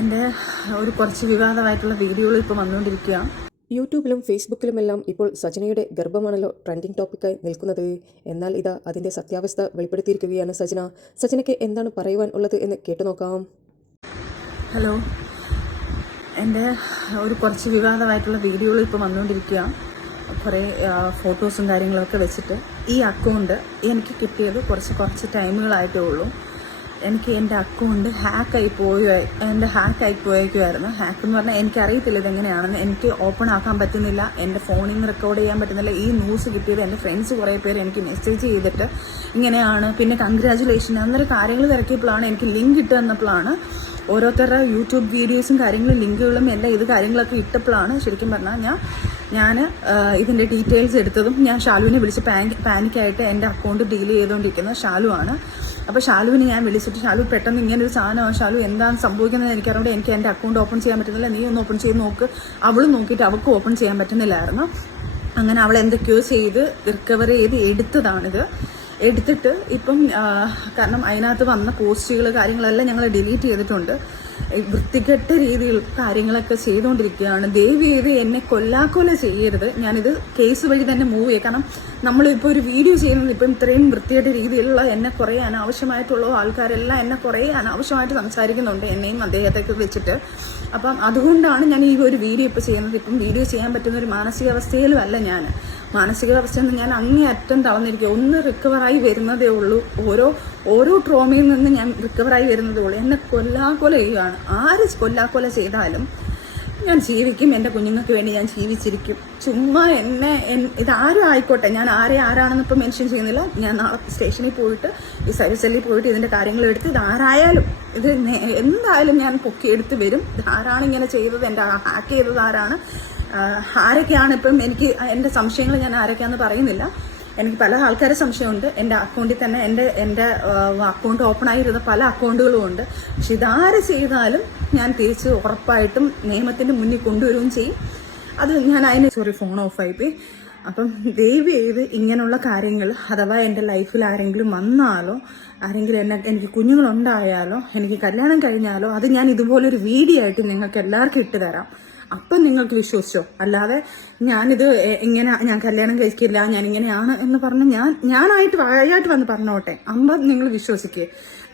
എൻ്റെ ഒരു കുറച്ച് വിവാദമായിട്ടുള്ള വീഡിയോകൾ ഇപ്പോൾ വന്നുകൊണ്ടിരിക്കുകയാണ്. യൂട്യൂബിലും ഫേസ്ബുക്കിലുമെല്ലാം ഇപ്പോൾ സജനയുടെ ഗർഭമാണല്ലോ ട്രെൻഡിങ് ടോപ്പിക്കായി നിൽക്കുന്നത്. എന്നാൽ ഇതാ അതിൻ്റെ സത്യാവസ്ഥ വെളിപ്പെടുത്തിയിരിക്കുകയാണ് സജന. സജനയ്ക്ക് എന്താണ് പറയുവാൻ ഉള്ളത് എന്ന് കേട്ടു നോക്കാം. ഹലോ, എൻ്റെ ഒരു കുറച്ച് വിവാദമായിട്ടുള്ള വീഡിയോകൾ ഇപ്പോൾ വന്നുകൊണ്ടിരിക്കുകയാണ്. കുറേ ഫോട്ടോസും കാര്യങ്ങളൊക്കെ വെച്ചിട്ട് ഈ അക്കൗണ്ട് എനിക്ക് കിട്ടിയത് കുറച്ച് ടൈമുകളായിട്ടേ ഉള്ളൂ. എനിക്ക് എൻ്റെ അക്കൗണ്ട് ഹാക്കായി പോയേക്കുമായിരുന്നു. ഹാക്ക് എന്ന് പറഞ്ഞാൽ എനിക്കറിയത്തില്ല ഇതെങ്ങനെയാണെന്ന്. എനിക്ക് ഓപ്പൺ ആക്കാൻ പറ്റുന്നില്ല, എൻ്റെ ഫോണിൽ നിന്ന് റെക്കോർഡ് ചെയ്യാൻ പറ്റുന്നില്ല. ഈ ന്യൂസ് കിട്ടിയത് എൻ്റെ ഫ്രണ്ട്സ് കുറേ പേര് എനിക്ക് മെസ്സേജ് ചെയ്തിട്ട് ഇങ്ങനെയാണ്, പിന്നെ കൺഗ്രാജുലേഷൻ അന്നേരം കാര്യങ്ങൾ തിരക്കിയപ്പോഴാണ് എനിക്ക് ലിങ്ക് ഇട്ട് തന്നപ്പോഴാണ് ഓരോരുത്തരുടെ യൂട്യൂബ് വീഡിയോസും കാര്യങ്ങളും ലിങ്കുകളും എല്ലാം ഇത് കാര്യങ്ങളൊക്കെ ഇട്ടപ്പോഴാണ് ശരിക്കും പറഞ്ഞാൽ ഞാൻ ഇതിൻ്റെ ഡീറ്റെയിൽസ് എടുത്തതും ഞാൻ ഷാലുവിനെ വിളിച്ച് പാനിക്കായിട്ട് എൻ്റെ അക്കൗണ്ട് ഡീൽ ചെയ്തുകൊണ്ടിരിക്കുന്നത് ഷാലുവാണ്. അപ്പോൾ ഷാലുവിനെ ഞാൻ വിളിച്ചിട്ട്, ഷാലു പെട്ടെന്ന് ഇങ്ങനൊരു സാധനമാണ്, ഷാലു എന്താണ് സംഭവിക്കുന്നത് എനിക്കറിയാം, എനിക്ക് എൻ്റെ അക്കൗണ്ട് ഓപ്പൺ ചെയ്യാൻ പറ്റുന്നില്ല, നീ ഒന്ന് ഓപ്പൺ ചെയ്ത് നോക്ക്. അവളും നോക്കിയിട്ട് അവൾക്ക് ഓപ്പൺ ചെയ്യാൻ പറ്റുന്നില്ലായിരുന്നു. അങ്ങനെ അവൾ എന്തൊക്കെയോ ചെയ്ത് റിക്കവർ ചെയ്ത് എടുത്തിട്ട് ഇപ്പം കാരണം അതിനകത്ത് വന്ന പോസ്റ്റുകൾ കാര്യങ്ങളെല്ലാം ഞങ്ങൾ ഡിലീറ്റ് ചെയ്തിട്ടുണ്ട്. വൃത്തികെട്ട രീതിയിൽ കാര്യങ്ങളൊക്കെ ചെയ്തുകൊണ്ടിരിക്കുകയാണ്. ദയവ് ചെയ്ത് എന്നെ കൊല്ലാക്കൊല ചെയ്യരുത്. ഞാനിത് കേസ് വഴി തന്നെ മൂവ് ചെയ്യാം. കാരണം നമ്മളിപ്പോൾ ഒരു വീഡിയോ ചെയ്യുന്നത് ഇപ്പം ഇത്രയും വൃത്തികെട്ട രീതിയിലുള്ള എന്നെ കുറേ അനാവശ്യമായിട്ടുള്ള ആൾക്കാരെല്ലാം എന്നെ കുറേ അനാവശ്യമായിട്ട് സംസാരിക്കുന്നുണ്ട്, എന്നെയും അദ്ദേഹത്തൊക്കെ വെച്ചിട്ട്. അപ്പം അതുകൊണ്ടാണ് ഞാൻ ഈ ഒരു വീഡിയോ ഇപ്പോൾ ചെയ്യുന്നത്. ഇപ്പം വീഡിയോ ചെയ്യാൻ പറ്റുന്ന ഒരു മാനസികാവസ്ഥയിലുമല്ല ഞാൻ. മാനസികാവസ്ഥയിൽ നിന്ന് ഞാൻ അങ്ങേയറ്റം തളർന്നിരിക്കുക. ഒന്ന് റിക്കവറായി വരുന്നതേ ഉള്ളൂ. ഓരോ ട്രോമയിൽ നിന്ന് ഞാൻ റിക്കവറായി വരുന്നതേ ഉള്ളൂ. എന്നെ കൊല്ലാക്കൊല ചെയ്യുകയാണ്. ആര് കൊല്ലാക്കൊല ചെയ്താലും ഞാൻ ജീവിക്കും. എൻ്റെ കുഞ്ഞുങ്ങൾക്ക് വേണ്ടി ഞാൻ ജീവിച്ചിരിക്കും. ചുമ്മാ ഇതാരും ആയിക്കോട്ടെ, ഞാൻ ആരാണെന്ന് ഇപ്പം മെൻഷൻ ചെയ്യുന്നില്ല. ഞാൻ നാളെ സ്റ്റേഷനിൽ പോയിട്ട് ഈ സർവീസ് സെല്ലിൽ പോയിട്ട് ഇതിൻ്റെ കാര്യങ്ങൾ എടുത്ത് ഇതാരായാലും എന്തായാലും ഞാൻ പൊക്കിയെടുത്ത് വരും. ഇതാരാണ് ഇങ്ങനെ ചെയ്തത്, എൻ്റെ ഹാക്ക് ചെയ്തത് ആരൊക്കെയാണ് ഇപ്പം എനിക്ക് എൻ്റെ സംശയങ്ങൾ ഞാൻ ആരൊക്കെയാണെന്ന് പറയുന്നില്ല. എനിക്ക് പല ആൾക്കാരെ സംശയമുണ്ട്. എൻ്റെ അക്കൗണ്ടിൽ തന്നെ എൻ്റെ അക്കൗണ്ട് ഓപ്പൺ ആയിരുന്ന പല അക്കൗണ്ടുകളും ഉണ്ട്. പക്ഷെ ഇതാര് ചെയ്താലും ഞാൻ തിരിച്ച് ഉറപ്പായിട്ടും നിയമത്തിൻ്റെ മുന്നിൽ കൊണ്ടുവരികയും ചെയ്യും. അത് ഞാൻ ഫോൺ ഓഫായിപ്പോയി. അപ്പം ദയവ് ചെയ്ത് ഇങ്ങനെയുള്ള കാര്യങ്ങൾ അഥവാ എൻ്റെ ലൈഫിൽ ആരെങ്കിലും വന്നാലോ, ആരെങ്കിലും എനിക്ക് കുഞ്ഞുങ്ങളുണ്ടായാലോ, എനിക്ക് കല്യാണം കഴിഞ്ഞാലോ, അത് ഞാൻ ഇതുപോലൊരു വീഡിയോ ആയിട്ട് നിങ്ങൾക്ക് എല്ലാവർക്കും ഇട്ട് തരാം. അപ്പം നിങ്ങൾക്ക് വിശ്വസിച്ചോ. അല്ലാതെ ഞാൻ കല്യാണം കഴിക്കില്ല, ഞാൻ ഇങ്ങനെയാണ് എന്ന് പറഞ്ഞ് ഞാനായിട്ട് വായായിട്ട് വന്ന് പറഞ്ഞോട്ടെ, നിങ്ങൾ വിശ്വസിക്കേ.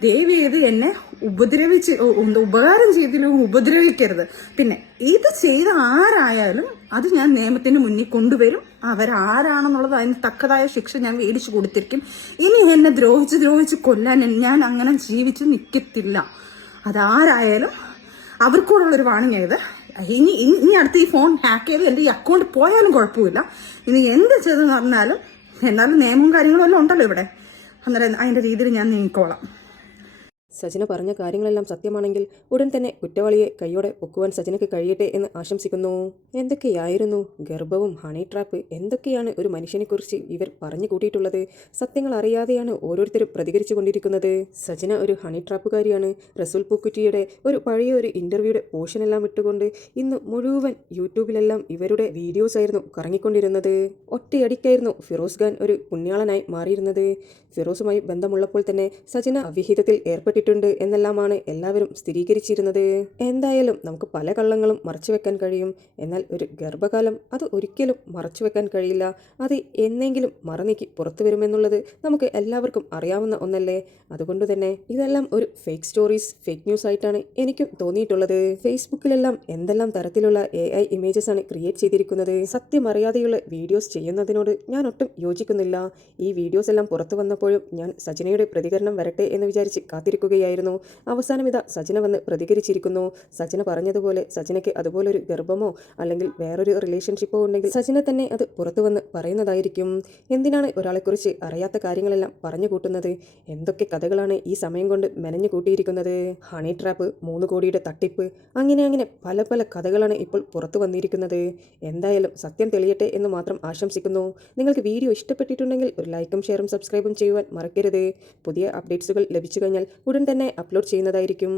ദയവ് ചെയ്ത് എന്നെ ഉപകാരം ചെയ്തിലും ഉപദ്രവിക്കരുത്. പിന്നെ ഇത് ചെയ്ത ആരായാലും അത് ഞാൻ നിയമത്തിന് മുന്നിൽ കൊണ്ടുവരും. അവരാരാണെന്നുള്ളത് അതിന് തക്കതായ ശിക്ഷ ഞാൻ മേടിച്ചു കൊടുത്തിരിക്കും. ഇനി എന്നെ ദ്രോഹിച്ച് കൊല്ലാൻ ഞാൻ അങ്ങനെ ജീവിച്ച് നിൽക്കത്തില്ല. അതാരായാലും അവർക്കൂടുള്ളൊരു വാണിംഗ് ആയത്. ഇനി അടുത്ത് ഈ ഫോൺ ഹാക്ക് ചെയ്ത് എൻ്റെ ഈ അക്കൗണ്ട് പോയാലും കുഴപ്പമില്ല. ഇനി എന്ത് ചെയ്തെന്ന് പറഞ്ഞാലും എന്നാലും നിയമവും കാര്യങ്ങളും എല്ലാം ഉണ്ടല്ലോ ഇവിടെ. അന്നേരം അതിൻ്റെ രീതിയിൽ ഞാൻ നീങ്ങിക്കോളാം. സജന പറഞ്ഞ കാര്യങ്ങളെല്ലാം സത്യമാണെങ്കിൽ ഉടൻ തന്നെ കുറ്റവാളിയെ കൈയോടെ പൊക്കുവാൻ സജനയ്ക്ക് കഴിയട്ടെ എന്ന് ആശംസിക്കുന്നു. എന്തൊക്കെയായിരുന്നു ഗർഭവും ഹണി ട്രാപ്പ്, എന്തൊക്കെയാണ് ഒരു മനുഷ്യനെക്കുറിച്ച് ഇവർ പറഞ്ഞു കൂട്ടിയിട്ടുള്ളത്. സത്യങ്ങൾ അറിയാതെയാണ് ഓരോരുത്തരും പ്രതികരിച്ചു കൊണ്ടിരിക്കുന്നത്. സജന ഒരു ഹണി ട്രാപ്പുകാരിയാണ്. റസൂൽ പൂക്കുറ്റിയുടെ ഒരു പഴയ ഇൻ്റർവ്യൂയുടെ പോർഷനെല്ലാം ഇട്ടുകൊണ്ട് ഇന്ന് മുഴുവൻ യൂട്യൂബിലെല്ലാം ഇവരുടെ വീഡിയോസ് ആയിരുന്നു കറങ്ങിക്കൊണ്ടിരുന്നത്. ഒറ്റയടിക്കായിരുന്നു ഫിറോസ് ഖാൻ ഒരു പുണ്യാളനായി മാറിയിരുന്നത്. ഫിറോസുമായി ബന്ധമുള്ളപ്പോൾ തന്നെ സജന അവിഹിതത്തിൽ ഏർപ്പെട്ടിട്ടുണ്ട് എന്നെല്ലാമാണ് എല്ലാവരും സ്ഥിരീകരിച്ചിരുന്നത്. എന്തായാലും നമുക്ക് പല കള്ളങ്ങളും മറച്ചുവെക്കാൻ കഴിയും. എന്നാൽ ഒരു ഗർഭകാലം അത് ഒരിക്കലും മറച്ചുവെക്കാൻ കഴിയില്ല. അത് എന്നെങ്കിലും മറനീക്കി പുറത്തു വരുമെന്നുള്ളത് നമുക്ക് എല്ലാവർക്കും അറിയാവുന്ന ഒന്നല്ലേ. അതുകൊണ്ട് തന്നെ ഇതെല്ലാം ഒരു ഫേക്ക് സ്റ്റോറീസ്, ഫേക്ക് ന്യൂസ് ആയിട്ടാണ് എനിക്കും തോന്നിയിട്ടുള്ളത്. ഫേസ്ബുക്കിലെല്ലാം എന്തെല്ലാം തരത്തിലുള്ള AI ഇമേജസ് ആണ് ക്രിയേറ്റ് ചെയ്തിരിക്കുന്നത്. സത്യമറിയാതെയുള്ള വീഡിയോസ് ചെയ്യുന്നതിനോട് ഞാൻ ഒട്ടും യോജിക്കുന്നില്ല. ഈ വീഡിയോസ് എല്ലാം പുറത്തു വന്നപ്പോഴും ഞാൻ സജനയുടെ പ്രതികരണം വരട്ടെ എന്ന് വിചാരിച്ച് കാത്തിരിക്കുകയായിരുന്നു. അവസാനം ഇതാ സജന വന്ന് പ്രതികരിച്ചിരിക്കുന്നു. സജന പറഞ്ഞതുപോലെ സജനയ്ക്ക് അതുപോലൊരു ഗർഭമോ അല്ലെങ്കിൽ വേറൊരു റിലേഷൻഷിപ്പോ ഉണ്ടെങ്കിൽ സജന തന്നെ അത് പുറത്തു വന്ന് പറയുന്നതായിരിക്കും. എന്തിനാണ് ഒരാളെക്കുറിച്ച് അറിയാത്ത കാര്യങ്ങളെല്ലാം പറഞ്ഞു കൂട്ടുന്നത്? എന്തൊക്കെ കഥകളാണ് ഈ സമയം കൊണ്ട് മെനഞ്ഞു കൂട്ടിയിരിക്കുന്നത്. ഹണി ട്രാപ്പ്, 3 കോടിയുടെ തട്ടിപ്പ്, അങ്ങനെ പല കഥകളാണ് ഇപ്പോൾ പുറത്തു വന്നിരിക്കുന്നത്. എന്തായാലും സത്യം തെളിയട്ടെ എന്ന് മാത്രം ആശംസിക്കുന്നു. നിങ്ങൾക്ക് വീഡിയോ ഇഷ്ടപ്പെട്ടിട്ടുണ്ടെങ്കിൽ ഒരു ലൈക്കും ഷെയറും സബ്സ്ക്രൈബും ചെയ്യുവാൻ മറക്കരുത്. പുതിയ അപ്ഡേറ്റ്സുകൾ ലഭിച്ചു കഴിഞ്ഞാൽ ഉടൻ തന്നെ അപ്ലോഡ് ചെയ്യുന്നതായിരിക്കും.